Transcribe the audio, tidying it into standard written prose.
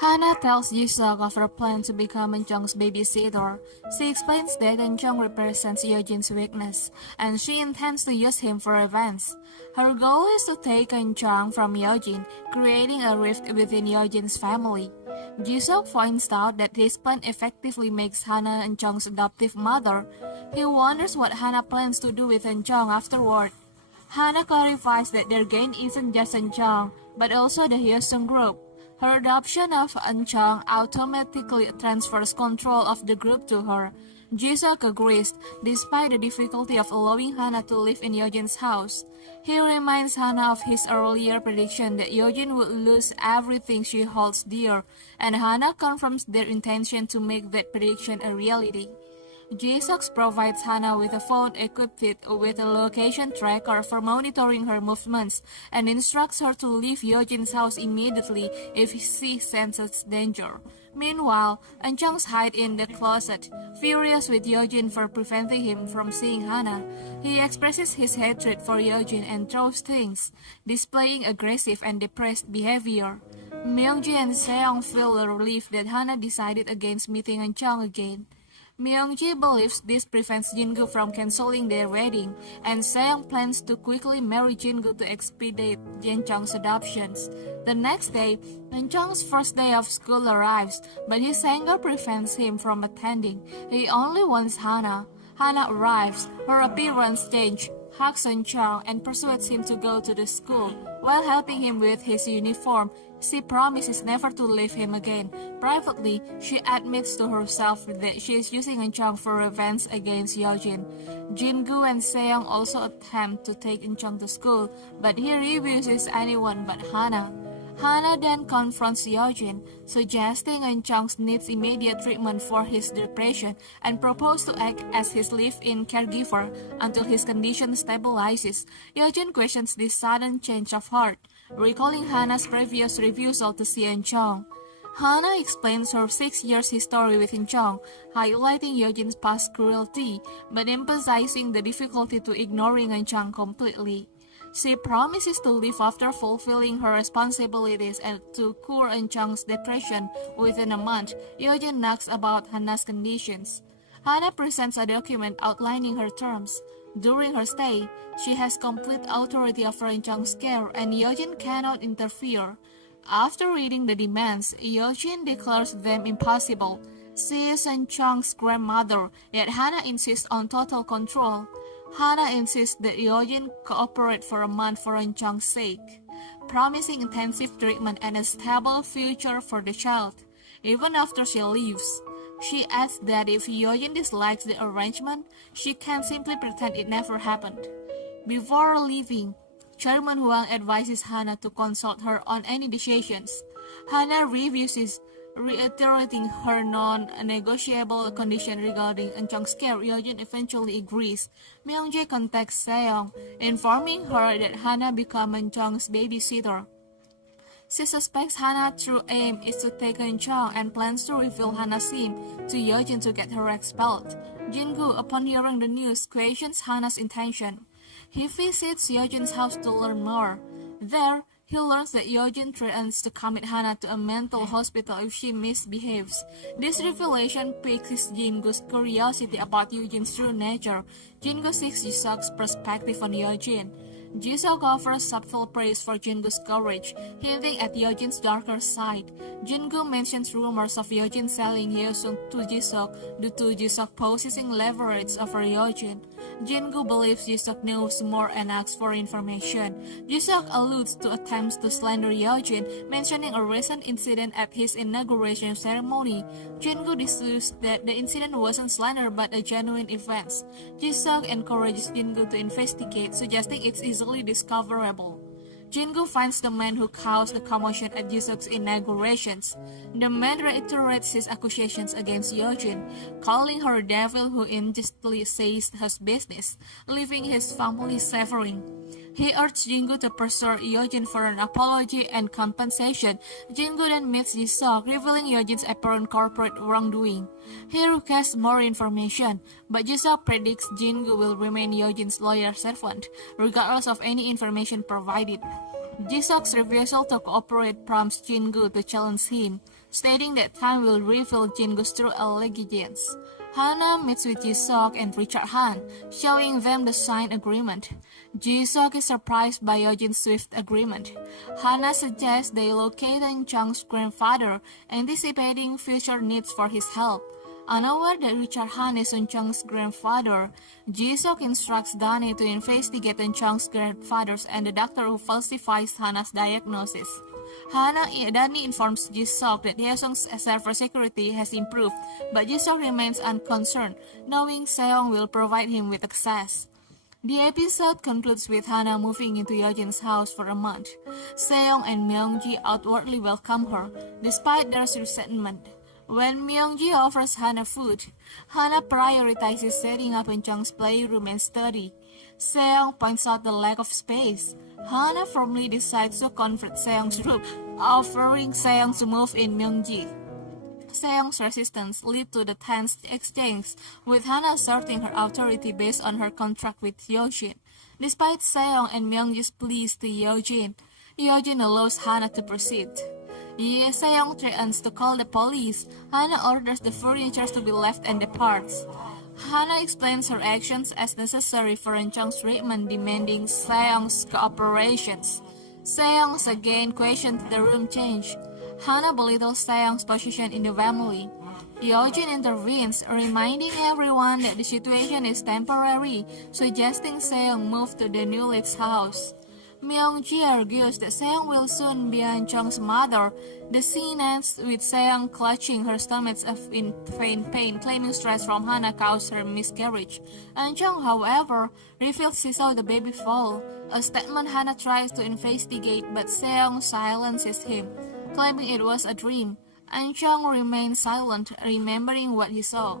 Hana tells Jisuk of her plan to become Eunjung's babysitter. She explains that Eunjung represents Yojin's weakness, and she intends to use him for revenge. Her goal is to take Eunjung from Yojin, creating a rift within Yojin's family. Jisuk finds out that his plan effectively makes Hana Eunjung's adoptive mother. He wonders what Hana plans to do with Eunjung afterward. Hana clarifies that their gain isn't just Eunjung, but also the Hyosung group. Her adoption of Eunjung automatically transfers control of the group to her. Jisuk agrees, despite the difficulty of allowing Hana to live in Yojin's house. He reminds Hana of his earlier prediction that Yojin would lose everything she holds dear, and Hana confirms their intention to make that prediction a reality. Jisuk provides Hana with a phone equipped with a location tracker for monitoring her movements and instructs her to leave Yojin's house immediately if she senses danger. Meanwhile, Eunjung hides in the closet, furious with Yojin for preventing him from seeing Hana. He expresses his hatred for Yojin and throws things, displaying aggressive and depressed behavior. Myungji and Seong feel relieved that Hana decided against meeting Eunjung again. Myungji believes this prevents Jingu from canceling their wedding, and Seong plans to quickly marry Jingu to expedite Eunjung's adoptions. The next day, Eunjung's first day of school arrives, but his anger prevents him from attending. He only wants Hana. Hana arrives, her appearance changes, hugs Eunjung, and persuades him to go to the school. While helping him with his uniform, she promises never to leave him again. Privately, she admits to herself that she is using Eunjung for revenge against Yojin. Jingu and Seong also attempt to take Eunjung to school, but he refuses anyone but Hana. Hana then confronts Yojin, suggesting Eunjung needs immediate treatment for his depression and proposes to act as his live-in caregiver until his condition stabilizes. Yojin questions this sudden change of heart, recalling Hana's previous refusal to see Eunjung. Hana explains her 6 years history with Eunjung, highlighting Yojin's past cruelty, but emphasizing the difficulty to ignoring Eunjung completely. She promises to leave after fulfilling her responsibilities and to cure Eunjung's depression within a month. Yojin asks about Hana's conditions. Hana presents a document outlining her terms. During her stay, she has complete authority over Eunjung's care, and Yojin cannot interfere. After reading the demands, Yojin declares them impossible. She is Eunjung's grandmother, yet Hana insists on total control. Hana insists that Yojin cooperate for a month for Eunjung's sake, promising intensive treatment and a stable future for the child. Even after she leaves, she adds that if Yojin dislikes the arrangement, she can simply pretend it never happened. Before leaving, Chairman Huang advises Hana to consult her on any decisions. Hana refuses, reiterating her non-negotiable condition regarding Eunjung's care. Yojin eventually agrees. Myungji contacts Seong, informing her that Hana becomes Eunjung's babysitter. She suspects Hana's true aim is to take Eunjung and plans to reveal Hana's sim to Yojin to get her expelled. Jingu, upon hearing the news, questions Hana's intention. He visits Yojin's house to learn more. There, he learns that Yojin threatens to commit Hana to a mental hospital if she misbehaves. This revelation piques Jingu's curiosity about Yojin's true nature. Jingu seeks Jisuk's perspective on Yojin. Jisuk offers subtle praise for Jingu's courage, hinting at Yojin's darker side. Jingu mentions rumors of Yojin selling Hyosung to Jisuk due to Jisuk possessing leverage over Yojin. Jingu believes Jisuk knows more and asks for information. Jisuk alludes to attempts to slander Yojin, mentioning a recent incident at his inauguration ceremony. Jingu discusses that the incident wasn't slander but a genuine event. Jisuk encourages Jingu to investigate, suggesting it's easily discoverable. Jingu finds the man who caused the commotion at Jisuk's inaugurations. The man reiterates his accusations against Yojin, calling her a devil who unjustly seized his business, leaving his family suffering. He urged Jingu to pursue Yojin for an apology and compensation. Jingu then meets Jisuk, revealing Yojin's apparent corporate wrongdoing. He requests more information, but Jisuk predicts Jingu will remain Yojin's loyal servant, regardless of any information provided. Jisuk's refusal to cooperate prompts Jingu to challenge him. stating that time will reveal Jingu's true allegiance. Hana meets with Jisoo and Richard Han, showing them the signed agreement. Jisoo is surprised by Yojin's swift agreement. Hana suggests they locate Chung's grandfather, anticipating future needs for his help. Unaware that Richard Han is Chung's grandfather, Jisoo instructs Danny to investigate Chung's grandfather and the doctor who falsifies Hana's diagnosis. Danny informs Jisoo that Hyesung's cybersecurity has improved, but Jisoo remains unconcerned, knowing Seong will provide him with access. The episode concludes with Hana moving into Yojin's house for a month. Seong and Myungji outwardly welcome her, despite their resentment. When Myungji offers Hana food, Hana prioritizes setting up Chung's playroom and study. Seong points out the lack of space. Hana firmly decides to convert Seong's room, offering Seong to move in Myungji. Seong's resistance leads to the tense exchange, with Hana asserting her authority based on her contract with Yojin. Despite Seong and Myungji's pleas to Yojin allows Hana to proceed. Seong threatens to call the police. Hana orders the furniture to be left and departs. Hana explains her actions as necessary for Chung's treatment, demanding Seong's cooperation. Seong again questions the room change. Hana belittles Seong's position in the family. Yojin intervenes, reminding everyone that the situation is temporary, suggesting Seong move to the new lead's house. Myungji argues that Seong will soon be Chung's mother. The scene ends with Seong clutching her stomach in faint pain, claiming stress from Hana caused her miscarriage. Chung, however, reveals she saw the baby fall, a statement Hana tries to investigate, but Seong silences him, claiming it was a dream. Chung remains silent, remembering what he saw.